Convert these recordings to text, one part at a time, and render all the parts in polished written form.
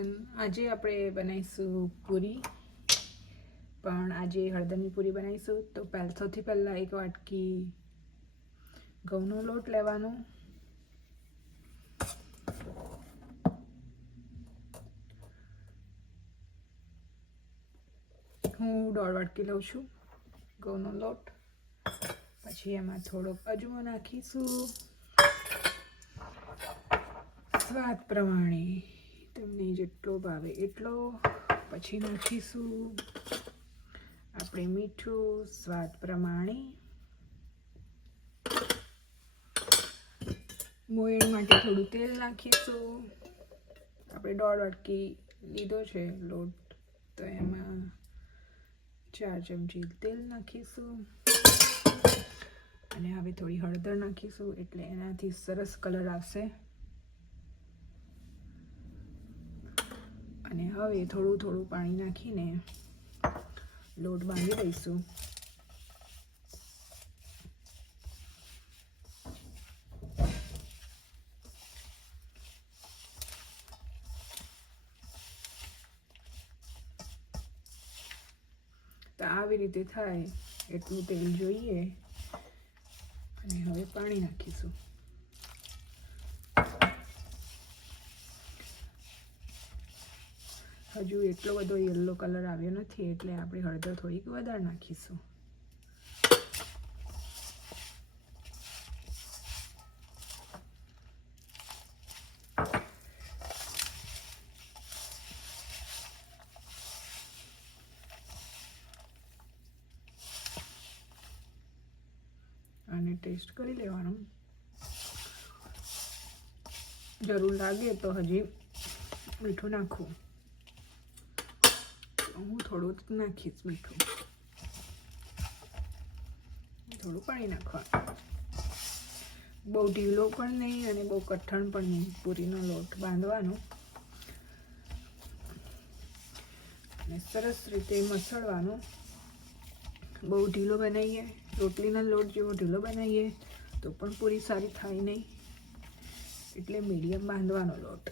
Everyone, આજે આપણે બનાવીશું પૂરી, પણ આજે હળદરની પૂરી બનાવીશું. તો સૌથી પહેલાં એક વાટકી ઘઉંનો લોટ લેવાનો. હું 1.5 વાટકી લઉં છું ઘઉંનો લોટ. પછી એમાં થોડોક અજમો નાખીશું, સ્વાદ પ્રમાણે, તમને જેટલો ભાવે એટલો. પછી નાખીશું આપણે મીઠું સ્વાદ પ્રમાણે. મોયણ માટે થોડું તેલ નાખીશું. આપણે 1.5 વાટકી લીધો છે લોટ, તો એમાં 4 ચમચી તેલ નાખીશું. અને હવે થોડી હળદર નાખીશું, એટલે એનાથી સરસ કલર આવશે. અને હવે થોડું થોડું પાણી નાખીને લોટ બાંધી દઈશું. તો આવી રીતે થાય એટલું તેલ જોઈએ. અને હવે પાણી નાખીશું. હજુ એટલો બધો યલો કલર આવ્યો નથી, એટલે આપણે હળદર થોડીક વધારે નાખીશું. અને ટેસ્ટ કરી લેવાનું. જરૂર લાગે તો હજી મીઠું નાખવું. હું થોડું નાખીશ મીઠું. થોડું પાણી નાખવાનું. બહુ ઢીલો પણ નહીં અને બહુ કઠણ પણ નહીં. પૂરીનો લોટ બાંધવાનો અને સરસ રીતે મસળવાનો. બહુ ઢીલો બનાવીએ, રોટલીના લોટ જેવો ઢીલો બનાવીએ તો પણ પૂરી સારી થાય નહીં. એટલે મીડિયમ બાંધવાનો લોટ.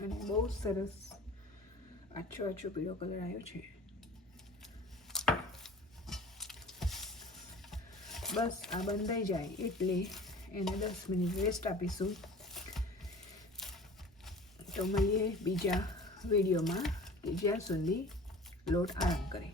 અને બહુ સરસ આછો આછો પીળો કલર આવ્યો છે. બસ આ બંધાઈ જાય એટલે એને 10 મિનિટ રેસ્ટ આપીશું. તો મળીએ બીજા વિડીયોમાં, કે જ્યાં સુધી લોટ આરામ કરે.